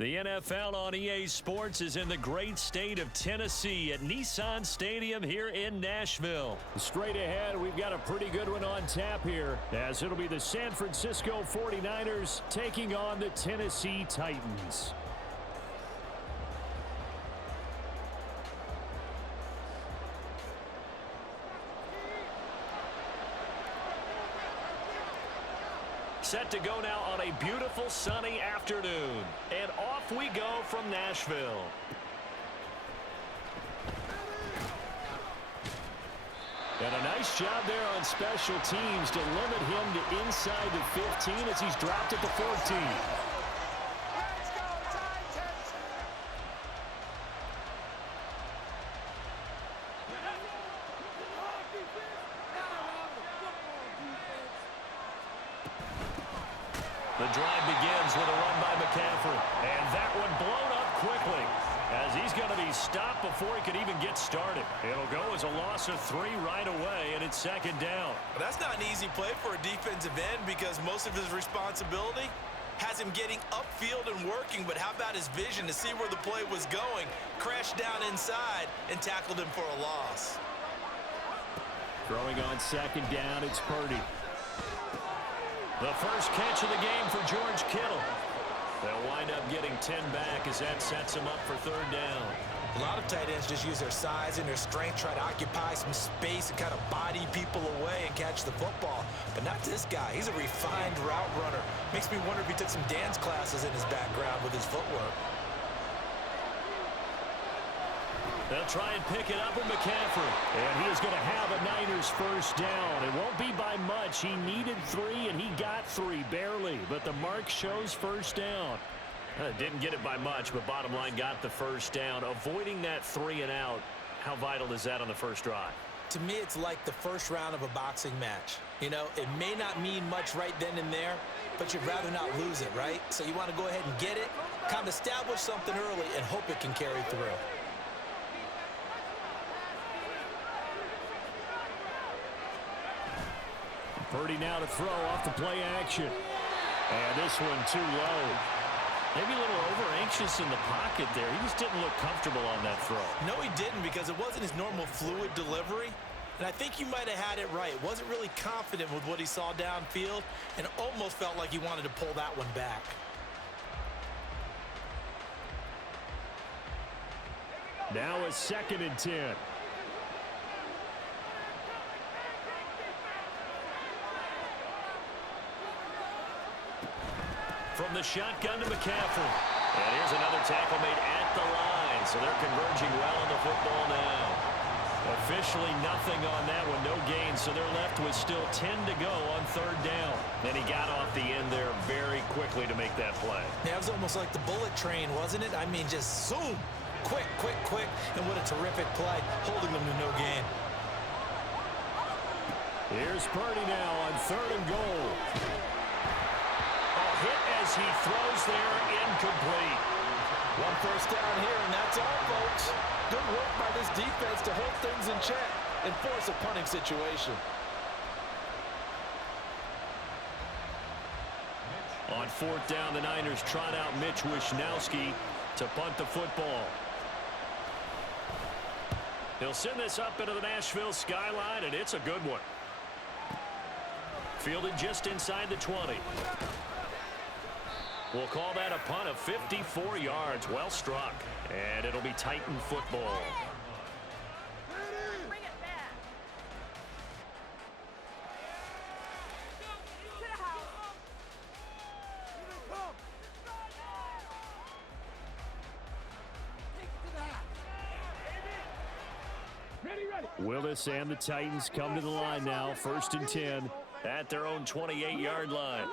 The NFL on EA Sports is in the great state of Tennessee at Nissan Stadium here in Nashville. Straight ahead, we've got a pretty good one on tap here, as it'll be the San Francisco 49ers taking on the Tennessee Titans. Set to go now on a beautiful sunny afternoon. And off we go from Nashville. And a nice job there on special teams to limit him to inside the 15 as he's dropped at the 14. The drive begins with a run by McCaffrey. And that one blown up quickly as he's going to be stopped before he could even get started. It'll go as a loss of 3 right away, and it's second down. Well, that's not an easy play for a defensive end because most of his responsibility has him getting upfield and working, but how about his vision to see where the play was going, crashed down inside, and tackled him for a loss. Throwing on second down, it's Purdy. The first catch of the game for George Kittle. They'll wind up getting 10 back as that sets them up for third down. A lot of tight ends just use their size and their strength, try to occupy some space and kind of body people away and catch the football. But not this guy. He's a refined route runner. Makes me wonder if he took some dance classes in his background with his footwork. They'll try and pick it up with McCaffrey. And he is going to have a Niners first down. It won't be by much. He needed 3, and he got 3, barely. But the mark shows first down. Didn't get it by much, but bottom line got the first down. Avoiding that 3 and out, how vital is that on the first drive? To me, it's like the first round of a boxing match. You know, it may not mean much right then and there, but you'd rather not lose it, right? So you want to go ahead and get it, kind of establish something early, and hope it can carry through. Purdy now to throw off the play action. And this one too low. Maybe a little over-anxious in the pocket there. He just didn't look comfortable on that throw. No, he didn't because it wasn't his normal fluid delivery. And I think you might have had it right. Wasn't really confident with what he saw downfield and almost felt like he wanted to pull that one back. Now a 2nd and 10. From the shotgun to McCaffrey. And here's another tackle made at the line. So they're converging well on the football now. Officially nothing on that one. No gain. So they're left with still 10 to go on third down. And he got off the end there very quickly to make that play. Yeah, it was almost like the bullet train, wasn't it? I mean, just zoom. Quick, quick, quick. And what a terrific play. Holding them to no gain. Here's Purdy now on 3rd and goal. Hit as he throws there, incomplete. One first down here, and that's all, folks. Good work by this defense to hold things in check and force a punting situation. On 4th down, the Niners trot out Mitch Wishnowsky to punt the football. He'll send this up into the Nashville skyline, and it's a good one. Fielded just inside the 20. We'll call that a punt of 54 yards. Well struck. And it'll be Titan football. Bring it back. Willis and the Titans come to the line now. 1st and 10. At their own 28-yard line.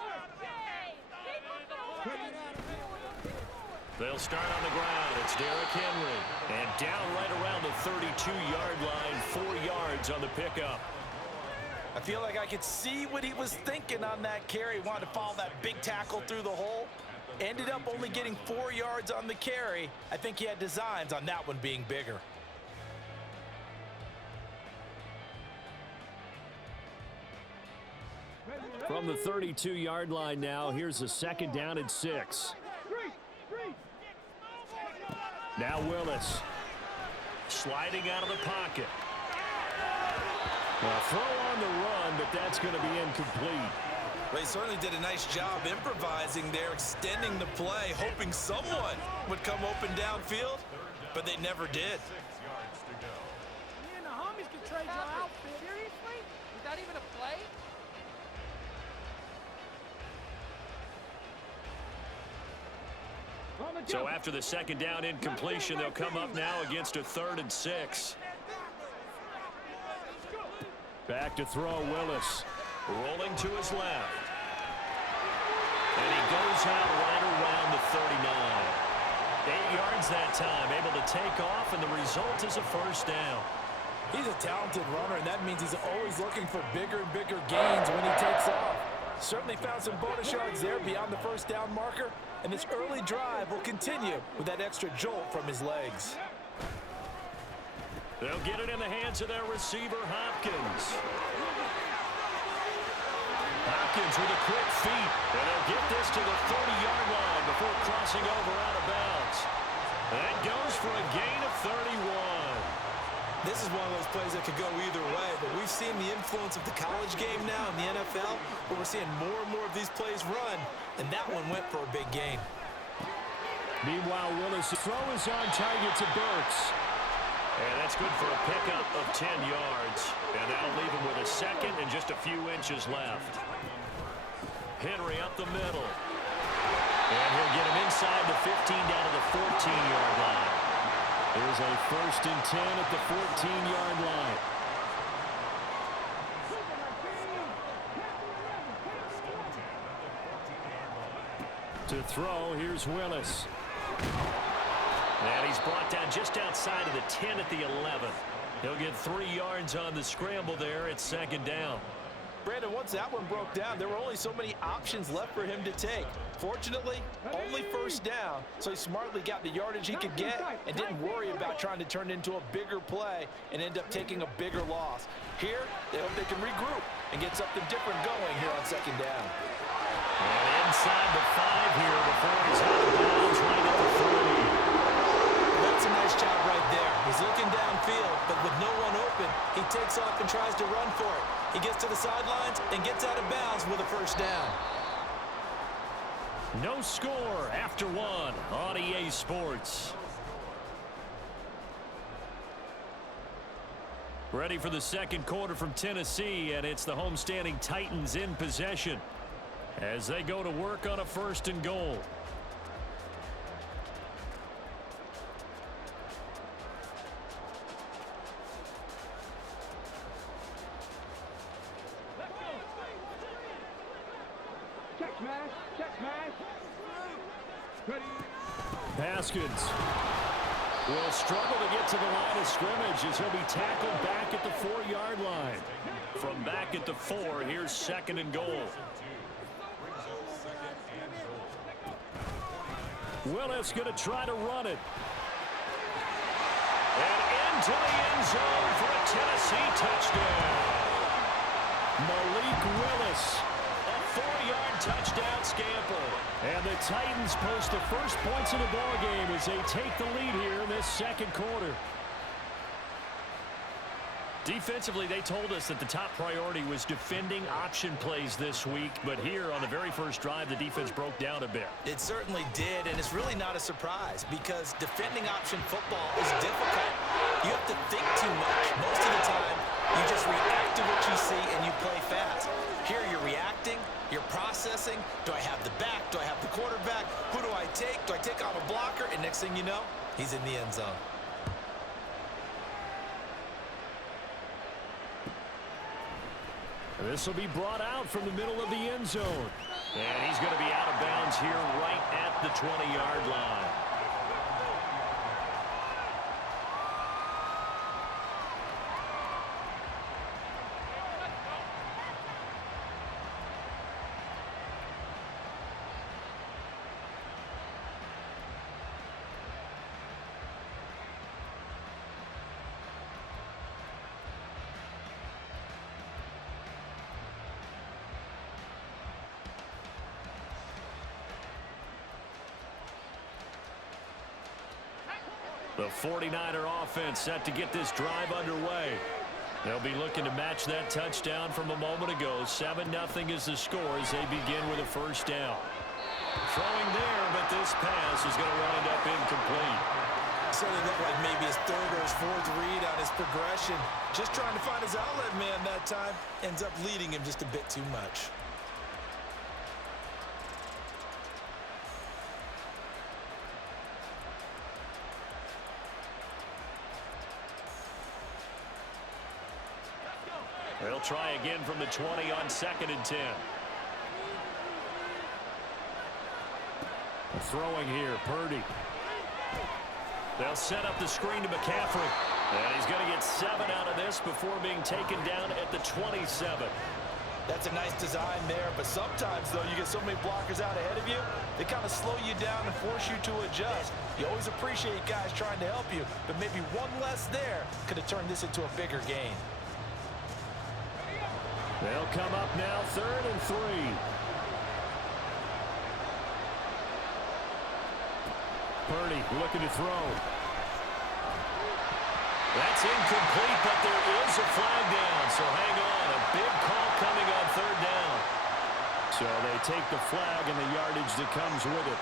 They'll start on the ground. It's Derrick Henry. And down right around the 32-yard line. 4 yards on the pickup. I feel like I could see what he was thinking on that carry. Wanted to follow that big tackle through the hole. Ended up only getting 4 yards on the carry. I think he had designs on that one being bigger. From the 32-yard line now, here's a 2nd down and 6. Now Willis. Sliding out of the pocket. A throw on the run, but that's going to be incomplete. Well, he certainly did a nice job improvising there, extending the play, hoping someone would come open downfield, but they never did. Me and the homies can trade your outfit. Seriously? Is that even a play? So after the second down incompletion, they'll come up now against a 3rd and 6. Back to throw, Willis. Rolling to his left. And he goes out right around the 39. 8 yards that time, able to take off, and the result is a first down. He's a talented runner, and that means he's always looking for bigger and bigger gains when he takes off. Certainly found some bonus yards there beyond the first down marker, and this early drive will continue with that extra jolt from his legs. They'll get it in the hands of their receiver, Hopkins. Hopkins with a quick feet, and they'll get this to the 30-yard line before crossing over out of bounds. That goes for a gain of 31. This is one of those plays that could go either way, but we've seen the influence of the college game now in the NFL, where we're seeing more and more of these plays run, and that one went for a big gain. Meanwhile, Willis' throw is on target to Burks. And that's good for a pickup of 10 yards. And that'll leave him with a second and just a few inches left. Henry up the middle. And he'll get him inside the 15 down to the 14-yard line. There's a 1st and 10 at the 14-yard line. To throw, here's Willis. And he's brought down just outside of the 10 at the 11. He'll get 3 yards on the scramble there at 2nd down. Brandon, once that one broke down, there were only so many options left for him to take. Fortunately, only 1st down, so he smartly got the yardage he could get and didn't worry about trying to turn it into a bigger play and end up taking a bigger loss. Here, they hope they can regroup and get something different going here on 2nd down. And inside the 5 here before he's out of bounds right at the 3. That's a nice job right there. He's looking downfield, but with no one open, he takes off and tries to run for it. He gets to the sidelines and gets out of bounds with a 1st down. No score after 1 on EA Sports. Ready for the 2nd quarter from Tennessee, and it's the homestanding Titans in possession as they go to work on a 1st and goal. Haskins will struggle to get to the line of scrimmage as he'll be tackled back at the 4-yard line. From back at the 4, here's 2nd and goal. Willis going to try to run it. And into the end zone for a Tennessee touchdown. Malik Willis. A 4-yard touchdown scamper. And the Titans post the first points of the ballgame as they take the lead here in this 2nd quarter. Defensively, they told us that the top priority was defending option plays this week, but here on the very first drive, the defense broke down a bit. It certainly did, and it's really not a surprise because defending option football is difficult. You have to think too much. Most of the time, you just react to what you see and you play fast. Here you're reacting, you're processing. Do I have the back? Do I have the quarterback? Who do I take? Do I take on a blocker? And next thing you know, he's in the end zone. This will be brought out from the middle of the end zone. And he's going to be out of bounds here right at the 20-yard line. The 49er offense set to get this drive underway. They'll be looking to match that touchdown from a moment ago. 7-0 is the score as they begin with a first down. Throwing there, but this pass is going to wind up incomplete. Certainly looked like maybe his third or his fourth read on his progression. Just trying to find his outlet man that time. Ends up leading him just a bit too much. They'll try again from the 20 on 2nd and 10. Throwing here, Purdy. They'll set up the screen to McCaffrey. And he's going to get 7 out of this before being taken down at the 27. That's a nice design there, but sometimes, though, you get so many blockers out ahead of you, they kind of slow you down and force you to adjust. You always appreciate guys trying to help you, but maybe one less there could have turned this into a bigger gain. They'll come up now, 3rd and 3. Purdy looking to throw. That's incomplete, but there is a flag down, so hang on. A big call coming on 3rd down. So they take the flag and the yardage that comes with it.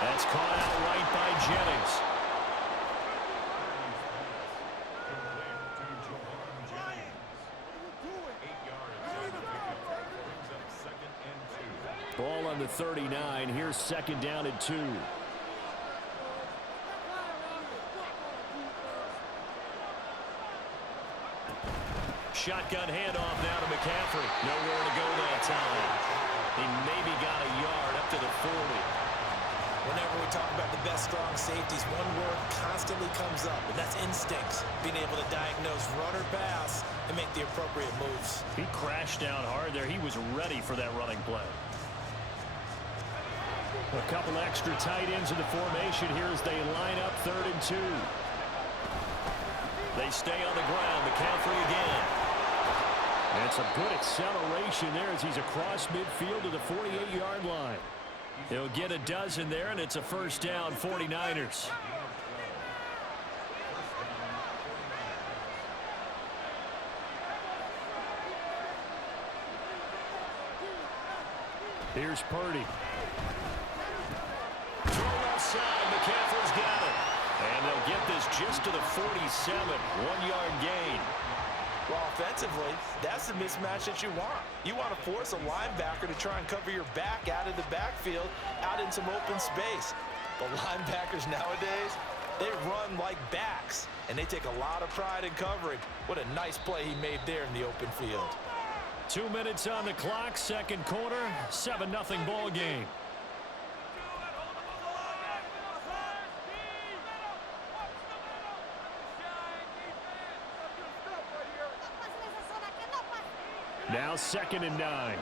That's caught out right by Jennings. Ball on the 39. Here's 2nd down and 2. Shotgun handoff now to McCaffrey. Nowhere to go that time. He maybe got a yard up to the 40. Whenever we talk about the best strong safeties, one word constantly comes up, and that's instincts. Being able to diagnose run or pass and make the appropriate moves. He crashed down hard there. He was ready for that running play. A couple extra tight ends in the formation here as they line up 3rd and 2. They stay on the ground. McCaffrey again. And some good acceleration there as he's across midfield to the 48-yard line. He'll get a dozen there, and it's a first down, 49ers. Here's Purdy. Throw left side. McCaffrey's got it. And they'll get this just to the 47. 1-yard gain. Well, offensively, that's the mismatch that you want. You want to force a linebacker to try and cover your back out of the backfield, out in some open space. But linebackers nowadays, they run like backs, and they take a lot of pride in covering. What a nice play he made there in the open field. 2 minutes on the clock, 2nd quarter, 7-0 ball game. Now 2nd and 9.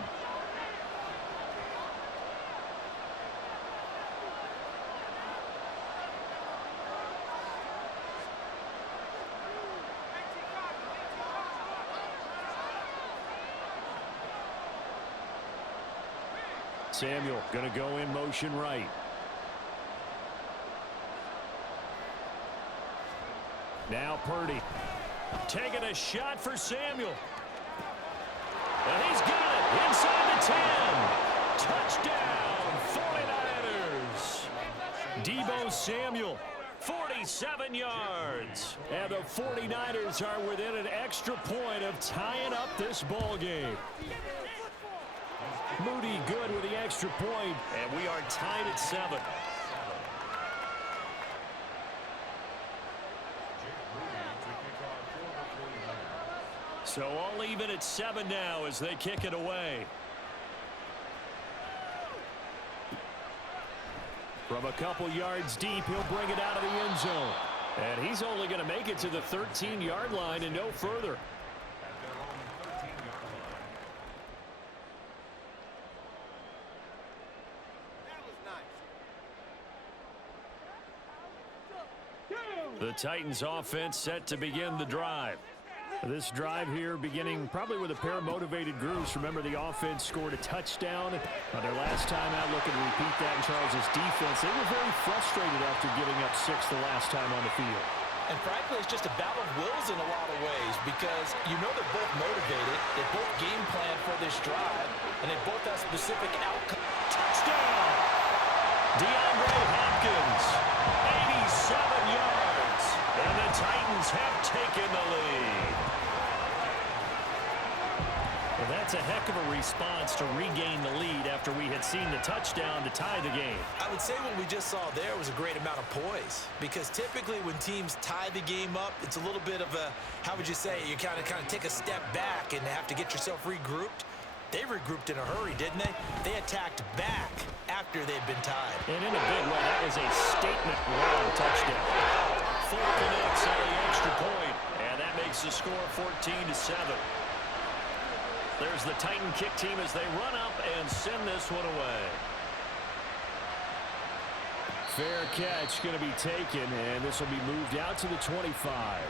Samuel going to go in motion right. Now Purdy taking a shot for Samuel. And he's got it inside the 10. Touchdown, 49ers. Deebo Samuel, 47 yards. And the 49ers are within an extra point of tying up this ball game. Moody good with the extra point, and we are tied at 7. So all even at 7 now as they kick it away. From a couple yards deep, he'll bring it out of the end zone. And he's only going to make it to the 13-yard line and no further. The Titans offense set to begin the drive. This drive here beginning probably with a pair of motivated groups. Remember, the offense scored a touchdown on their last time out. Looking to repeat that in Charles' defense. They were very frustrated after giving up 6 the last time on the field. And frankly, it's just a battle of wills in a lot of ways because you know they're both motivated. They both game plan for this drive, and they both have specific outcomes. Touchdown! DeAndre Hopkins, 87 yards, and the Titans have taken the lead. Well, that's a heck of a response to regain the lead after we had seen the touchdown to tie the game. I would say what we just saw there was a great amount of poise because typically when teams tie the game up, it's a little bit of a, how would you say, you kind of take a step back and have to get yourself regrouped. They regrouped in a hurry, didn't they? They attacked back after they'd been tied. And in a big way, that was a statement long touchdown. Full connects on the extra point, and that makes the score 14-7. There's the Titan kick team as they run up and send this one away. Fair catch going to be taken, and this will be moved out to the 25.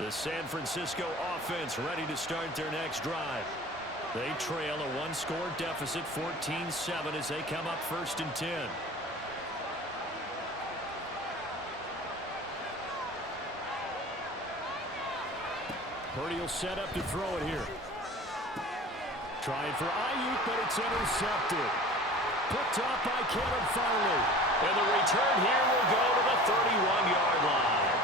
The San Francisco offense ready to start their next drive. They trail a one-score deficit, 14-7, as they come up 1st and 10. Purdy will set up to throw it here. Trying for Ayuk, but it's intercepted. Picked off by Kevin Farley. And the return here will go to the 31-yard line.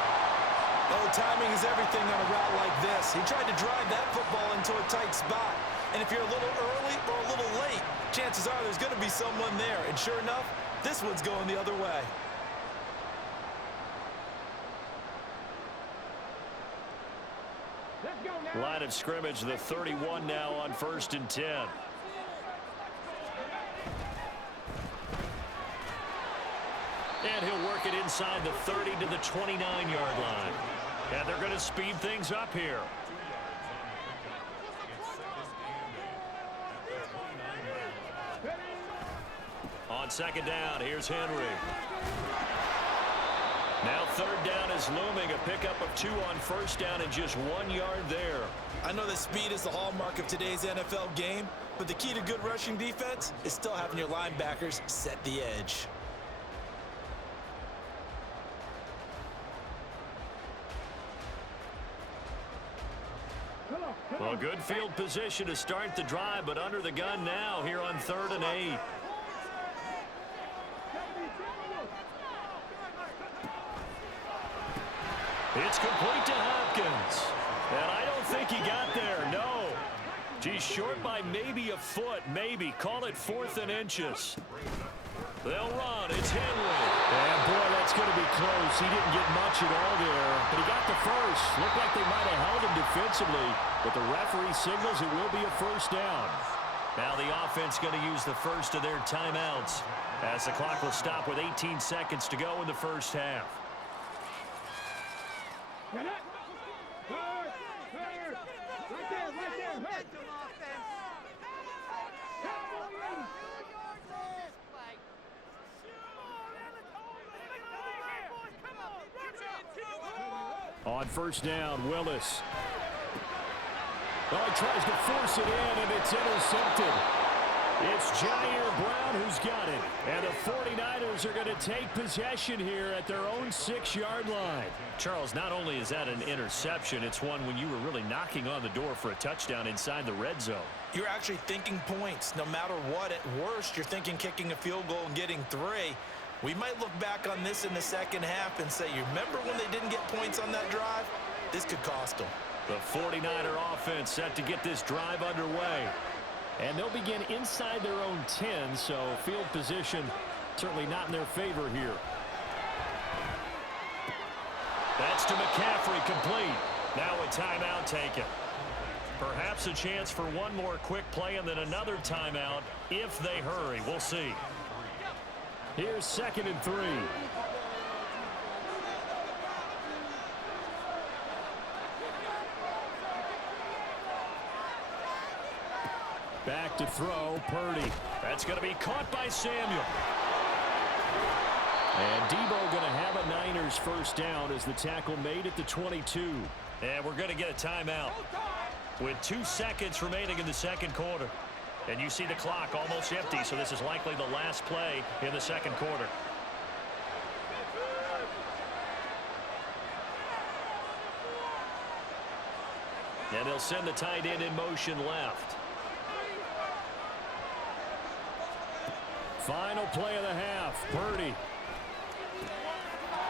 Oh, timing is everything on a route like this. He tried to drive that football into a tight spot. And if you're a little early or a little late, chances are there's going to be someone there. And sure enough, this one's going the other way. Line of scrimmage, the 31 now on 1st and 10. And he'll work it inside the 30 to the 29-yard line. And they're going to speed things up here. On 2nd down, here's Henry. Now 3rd down is looming, a pickup of 2 on 1st down and just 1 yard there. I know that speed is the hallmark of today's NFL game, but the key to good rushing defense is still having your linebackers set the edge. Well, good field position to start the drive, but under the gun now here on 3rd and 8. It's complete to Hopkins. And I don't think he got there, no. He's short by maybe a foot, maybe. Call it 4th and inches. They'll run. It's Henry. And, boy, that's going to be close. He didn't get much at all there, but he got the first. Looked like they might have held him defensively, but the referee signals it will be a 1st down. Now the offense going to use the first of their timeouts as the clock will stop with 18 seconds to go in the 1st half. On 1st down, Willis. Oh, he tries to force it in, and it's intercepted. It's Jair Brown who's got it. And the 49ers are going to take possession here at their own 6-yard line. Charles, not only is that an interception, it's one when you were really knocking on the door for a touchdown inside the red zone. You're actually thinking points. No matter what, at worst, you're thinking kicking a field goal and getting 3. We might look back on this in the 2nd half and say, you remember when they didn't get points on that drive? This could cost them. The 49er offense set to get this drive underway. And they'll begin inside their own 10, so field position certainly not in their favor here. That's to McCaffrey, complete. Now a timeout taken. Perhaps a chance for one more quick play and then another timeout if they hurry. We'll see. Here's 2nd and 3. Back to throw. Purdy. That's going to be caught by Samuel. And Debo going to have a Niners first down as the tackle made at the 22. And we're going to get a timeout with 2 seconds remaining in the second quarter. And you see the clock almost empty, so this is likely the last play in the second quarter. And they'll send the tight end in motion left. Final play of the half. Purdy.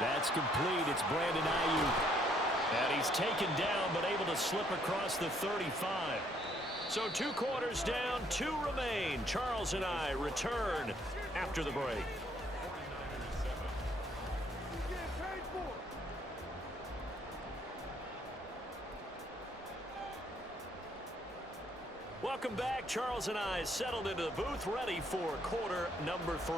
That's complete. It's Brandon Ayuk. And he's taken down, but able to slip across the 35. So 2 quarters down, 2 remain. Charles and I return after the break. Welcome back. Charles and I settled into the booth, ready for quarter number 3.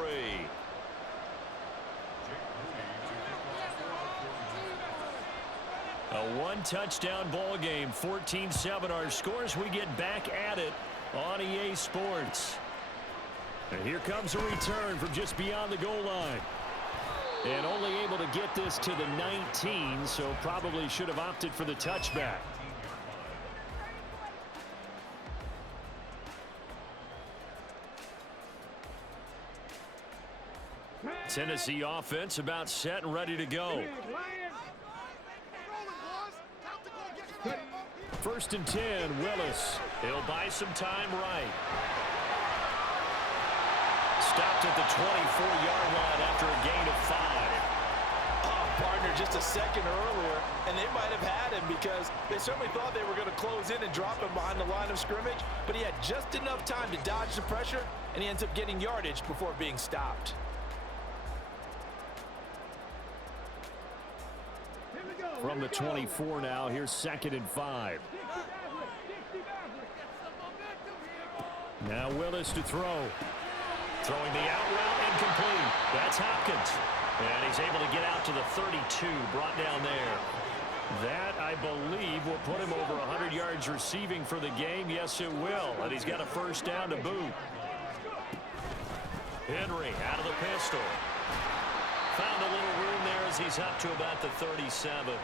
A 1-touchdown ball game, 14-7 our scores. We get back at it on EA Sports. And here comes a return from just beyond the goal line. And only able to get this to the 19, so probably should have opted for the touchback. Tennessee offense about set and ready to go. 1st and 10, Willis. He'll buy some time right. Stopped at the 24-yard line after a gain of 5. Oh, partner, just a second earlier, and they might have had him because they certainly thought they were going to close in and drop him behind the line of scrimmage, but he had just enough time to dodge the pressure, and he ends up getting yardage before being stopped. From the 24 now, here's 2nd and 5. Now Willis to throw. Throwing the out route, incomplete. That's Hopkins. And he's able to get out to the 32, brought down there. That, I believe, will put him over 100 yards receiving for the game. Yes, it will. And he's got a first down to boot. Henry out of the pistol. Found a little room there as he's up to about the 37.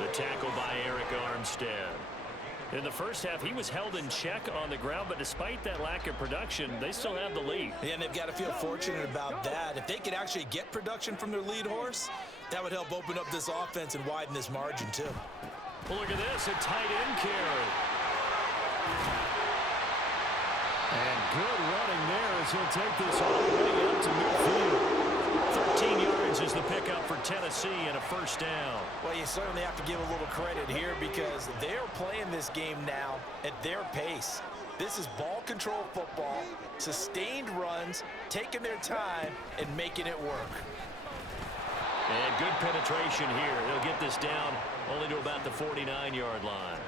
The tackle by Eric Armstead. In the first half, he was held in check on the ground, but despite that lack of production, they still have the lead. Yeah, and they've got to feel fortunate about that. If they could actually get production from their lead horse, that would help open up this offense and widen this margin, too. Well, look at this, a tight end carry. And good running there as he'll take this all the way up to midfield. 13 yards is the pickup for Tennessee and a first down. Well, you certainly have to give a little credit here because they're playing this game now at their pace. This is ball control football, sustained runs, taking their time, and making it work. And good penetration here. He'll get this down only to about the 49-yard line.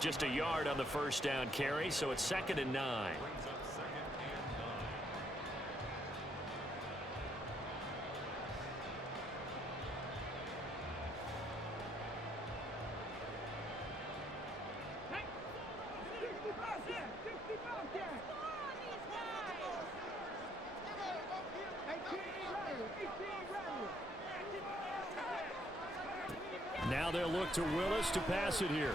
Just a yard on the first down carry, so it's 2nd and 9. Now they'll look to Willis to pass it here.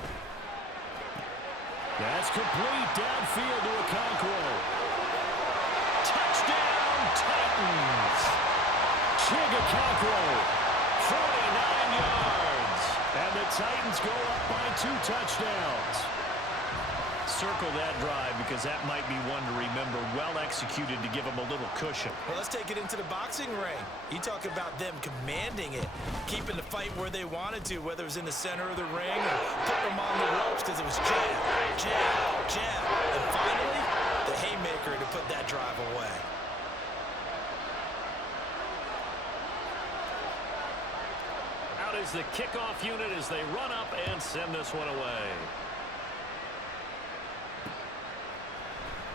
That's complete downfield to Okonkwo. Touchdown, Titans. Okonkwo, 49 yards. And the Titans go up by 2 touchdowns. Circle that drive because that might be one to remember. Well executed to give them a little cushion. Well, let's take it into the boxing ring. You talk about them commanding it, keeping the fight where they wanted to, whether it was in the center of the ring or putting them on the ropes because it was jab, jab, jab. And finally, the haymaker to put that drive away. Out is the kickoff unit as they run up and send this one away.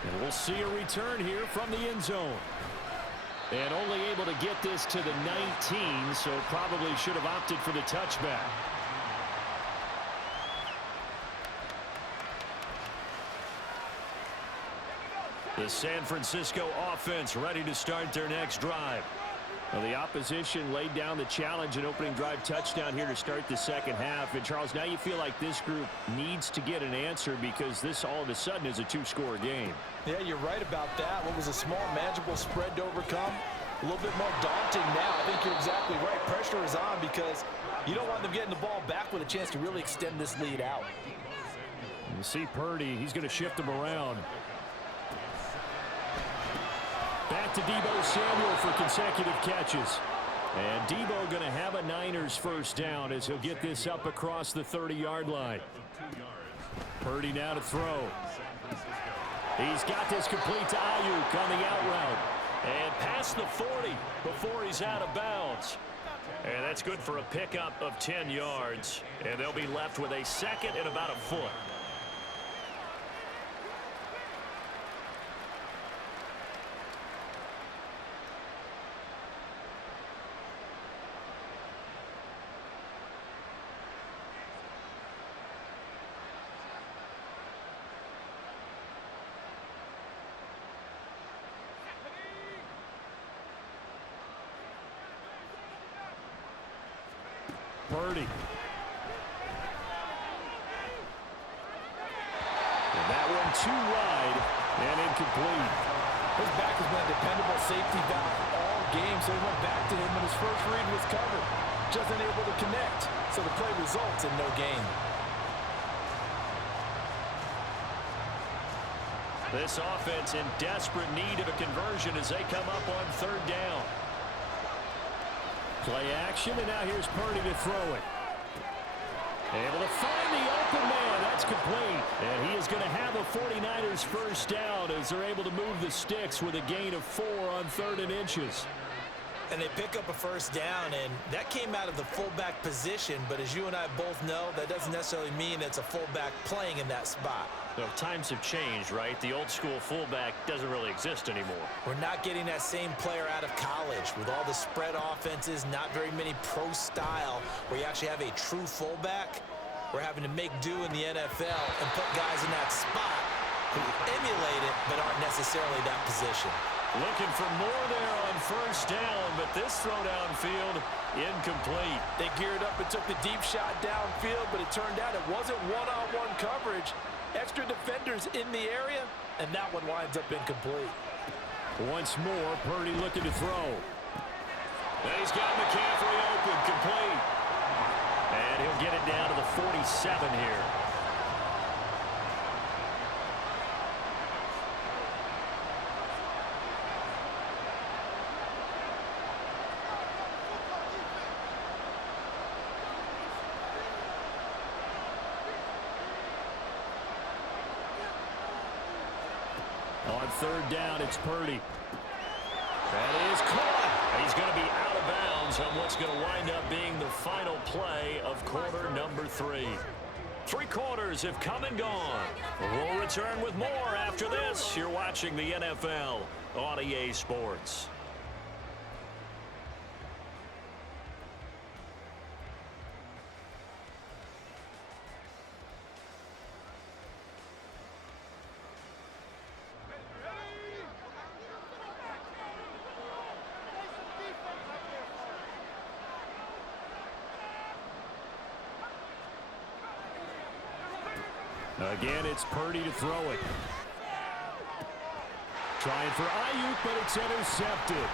And we'll see a return here from the end zone. And only able to get this to the 19, so probably should have opted for the touchback. The San Francisco offense ready to start their next drive. Well, the opposition laid down the challenge and opening drive touchdown here to start the second half. And, Charles, now you feel like this group needs to get an answer because this all of a sudden is a two-score game. Yeah, you're right about that. What was a small, manageable spread to overcome? A little bit more daunting now. I think you're exactly right. Pressure is on because you don't want them getting the ball back with a chance to really extend this lead out. You see Purdy. He's going to shift him around. Back to Deebo Samuel for consecutive catches. And Deebo going to have a Niners first down as he'll get this up across the 30-yard line. Purdy now to throw. He's got this complete to Ayuk on the out route. And past the 40 before he's out of bounds. And that's good for a pickup of 10 yards. And they'll be left with a second and about a foot. Purdy. And that one too wide and incomplete. His back has been a dependable safety valve all game, so he went back to him when his first read was covered. Just unable to connect, so the play results in no gain. This offense in desperate need of a conversion as they come up on third down. Play action, and now here's Purdy to throw it. Able to find the open man. That's complete. And he is going to have a 49ers first down as they're able to move the sticks with a gain of 4 on 3rd and inches. And they pick up a first down, and that came out of the fullback position. But as you and I both know, that doesn't necessarily mean it's a fullback playing in that spot. Well, times have changed, right? The old school fullback doesn't really exist anymore. We're not getting that same player out of college with all the spread offenses, not very many pro style where you actually have a true fullback. We're having to make do in the NFL and put guys in that spot who emulate it but aren't necessarily that position. Looking for more there on first down, but this throw downfield incomplete. They geared up and took the deep shot downfield, but it turned out it wasn't one-on-one coverage. Extra defenders in the area, and that one winds up incomplete. Once more, Purdy looking to throw. And he's got McCaffrey open, complete. And he'll get it down to the 47 here. On third down, it's Purdy. That is caught. He's going to be out of bounds on what's going to wind up being the final play of quarter number 3. 3 quarters have come and gone. We'll return with more after this. You're watching the NFL on EA Sports. Again, it's Purdy to throw it. Trying for Ayuk, but it's intercepted.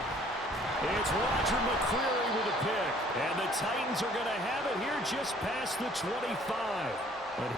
It's Roger McCreary with a pick. And the Titans are going to have it here just past the 25. And